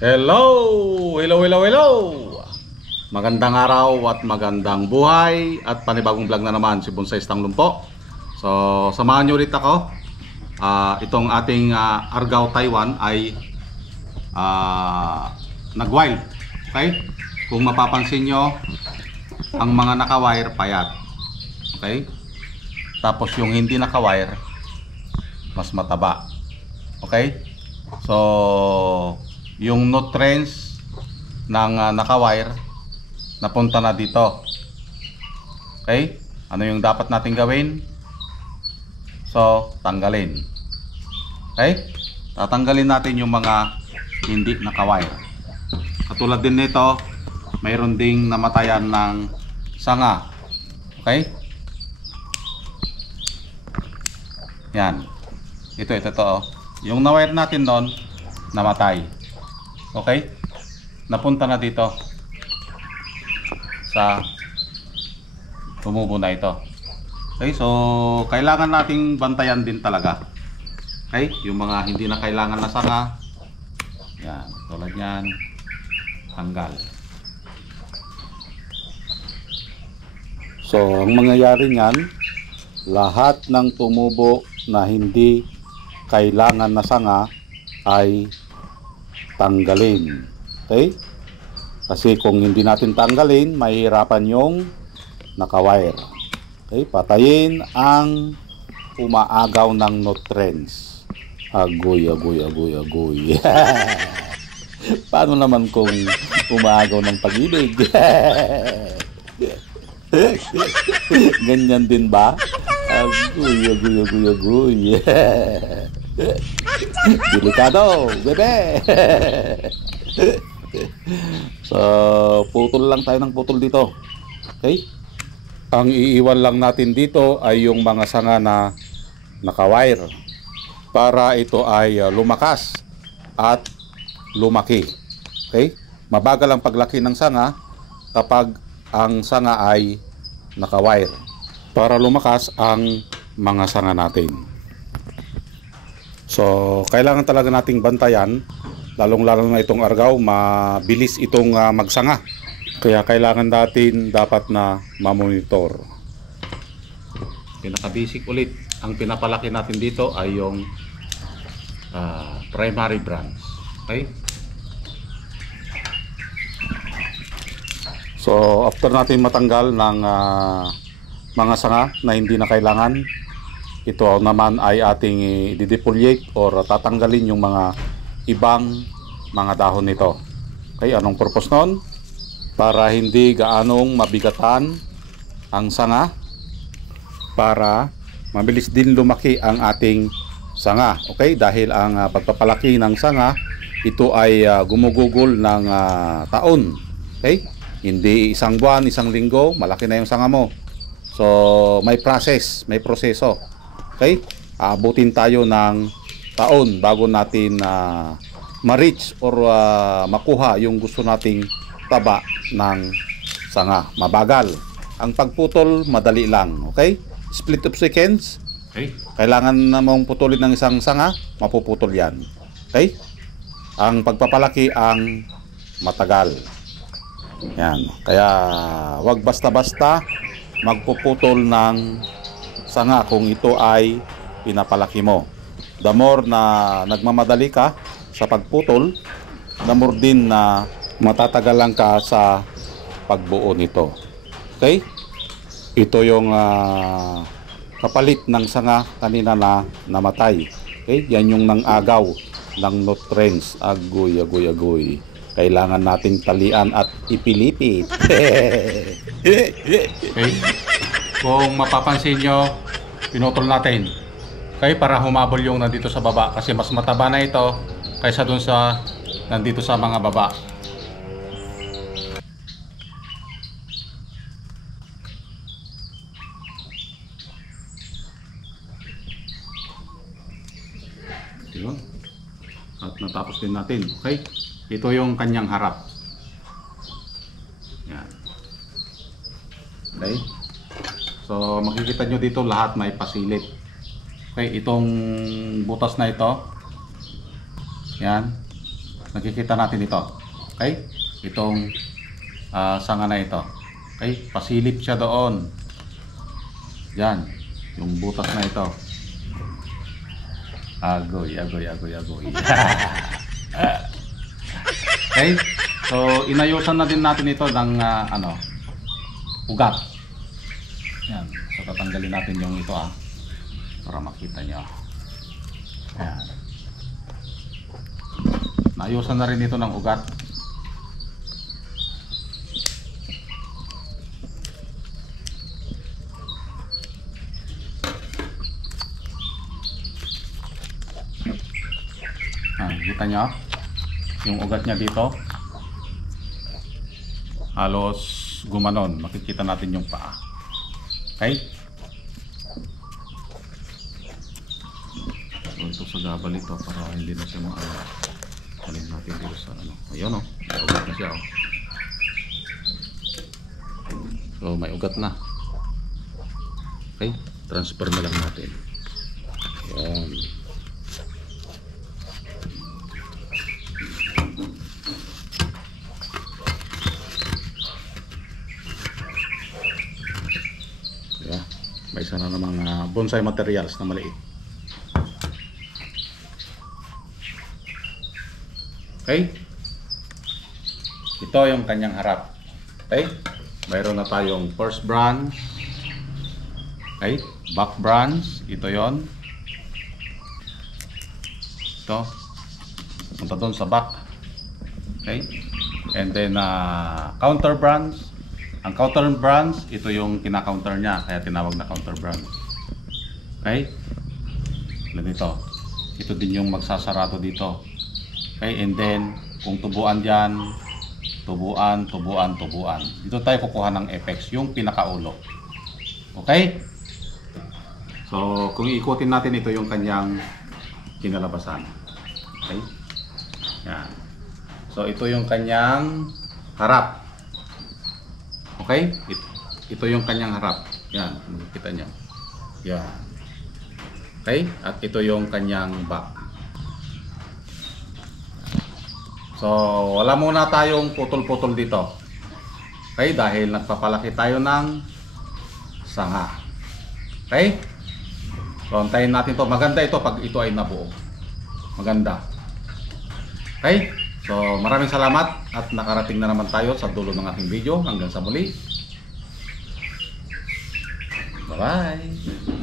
Hello! Hello, hello, hello! Magandang araw at magandang buhay at panibagong vlog na naman si Bonsai Stanglong po. So, samahan nyo ulit ako. Itong ating Argao Taiwan ay nag-wild. Okay? Kung mapapansin nyo, ang mga naka-wire payat. Okay? Tapos yung hindi naka-wire, mas mataba. Okay? So, yung nutrients ng naka-wire napunta na dito. Okay? Ano yung dapat natin gawin? So, tanggalin. Okay? Tatanggalin natin yung mga hindi naka-wire. Katulad din nito, mayroon ding namatayan ng sanga. Okay? Yan. Ito oh. Yung na-wire natin doon, namatay. Okay? Napunta na dito sa tumubo na ito. Okay, so kailangan nating bantayan din talaga. Okay? Yung mga hindi na kailangan na sanga. Yan, tulad yan. Tanggal. So, ang mangyayari niyan, lahat ng tumubo na hindi kailangan na sanga ay tanggalin. Okay? Kasi kung hindi natin tanggalin, mahihirapan yung naka-wire. Okay? Patayin ang umaagaw ng nutrients. Agoy. Paano naman kung umaagaw ng pag-ibig? Ganyan din ba? Agoy. Delikado, bebe. So, putol lang tayo ng putol dito. Okay? Ang iiwan lang natin dito ay yung mga sanga na naka-wire para ito ay lumakas at lumaki. Okay? Mabagal ang paglaki ng sanga kapag ang sanga ay naka-wire para lumakas ang mga sanga natin. So, kailangan talaga nating bantayan, lalong-lalo na itong argao, mabilis itong magsanga. Kaya kailangan natin dapat na mamonitor. Pinaka-basic ulit, ang pinapalaki natin dito ay yung primary branch. Okay? So, after natin matanggal ng mga sanga na hindi na kailangan, ito naman ay ating i-defoliate or tatanggalin yung mga ibang mga dahon nito. Okay, anong purpose nun? Para hindi gaanong mabigatan ang sanga, para mabilis din lumaki ang ating sanga. Okay, dahil ang pagpapalaki ng sanga, ito ay gumugugol ng taon. Okay, hindi isang buwan, isang linggo, malaki na yung sanga mo. So, may process, may proseso. Okay? Aabutin tayo ng taon bago natin ma-reach or makuha yung gusto nating taba ng sanga. Mabagal. Ang pagputol, madali lang. Okay? Split of seconds. Okay? Kailangan na mong putulin ng isang sanga, mapuputol yan. Okay? Ang pagpapalaki ang matagal. Yan. Kaya wag basta-basta magpuputol ng sanga kung ito ay pinapalaki mo. The more na nagmamadali ka sa pagputol, the more din na matatagalan ka sa pagbuo nito. Okay? Ito yung kapalit ng sanga kanina na namatay. Okay? Yan yung nang-agaw ng nutrients. Agoy. Kailangan nating talian at ipilipit. Okay? Kung mapapansin nyo, pinutol natin. Okay, para humabol yung nandito sa baba. Kasi mas mataba na ito kaysa dun sa nandito sa mga baba. Yun. At natapos din natin. Okay, ito yung kanyang harap. Yan. Okay. So makikita nyo dito lahat may pasilip. Okay, itong butas na ito, yan, nakikita natin ito. Okay? Itong sanga na ito. Okay? Pasilip siya doon. Yan. Yung butas na ito. Agoy. Okay? So, inayusan na din natin ito ng ugat. Yan. So, tatanggalin natin yung ito para makita nyo. Yan. Naayusan na rin ito ng ugat. Kita nyo yung ugat niya dito, halos gumanon. Makikita natin yung paa. Okay? So, ito sa gabal ito para hindi na siya alin natin dito sa ayun may ugat na siya So may ugat na. Okay? Transfer na lang natin. Ayan. May isa na namang bonsai materials na maliit. Okay? Ito yung kanyang harap. Okay? Mayroon na tayong first branch. Okay? Back branch. Ito yon. Ito. Punta doon sa back. Okay? And then counter branch. Ang counter branch, ito yung kina-counter niya, kaya tinawag na counter branch. Okay? Ganito. Ito din yung magsasarado dito. Okay? And then, kung tubuan dyan, tubuan. Dito tayo kukuha ng apex, yung pinakaulo. Okay? So, kung iikutin natin, ito yung kanyang kinalabasan. Okay? Yan. So, ito yung kanyang harap. Okay? Ito yung kanyang harap. Yan, makikita nyo. Yan. Okay? At ito yung kanyang back. So, wala muna tayong putol-putol dito. Okay? Dahil nagpapalaki tayo ng sanga. Okay? So, antayin natin to. Maganda ito pag ito ay nabuo. Maganda. Okay? So, maraming salamat at nakarating na naman tayo sa dulo ng aking video. Hanggang sa muli. Bye-bye!